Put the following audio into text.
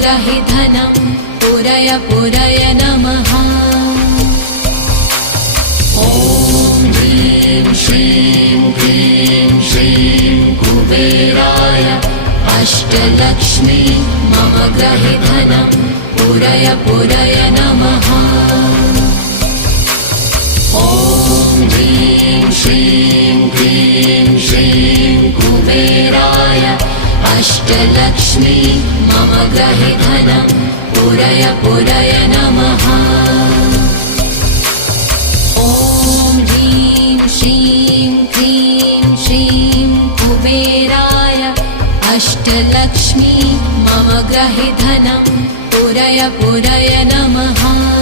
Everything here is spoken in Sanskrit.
ग्रहे धनं पुरय पुरय नमः। ॐ ह्रीं श्रीं क्लीं श्रीं कुबेराय अष्टलक्ष्मी मम ग्रहे धनं पुरय पुरय नमः। ॐ ह्रीं श्रीं क्लीं श्रीं कुबेराय अष्टलक्ष्मी मम ग्रहे धनं पुरय पुरय नमः। ॐ ह्रीं श्रीं क्लीं श्रीं कुबेराय अष्टलक्ष्मी मम ग्रहे धनं पुरय पुरय नमः।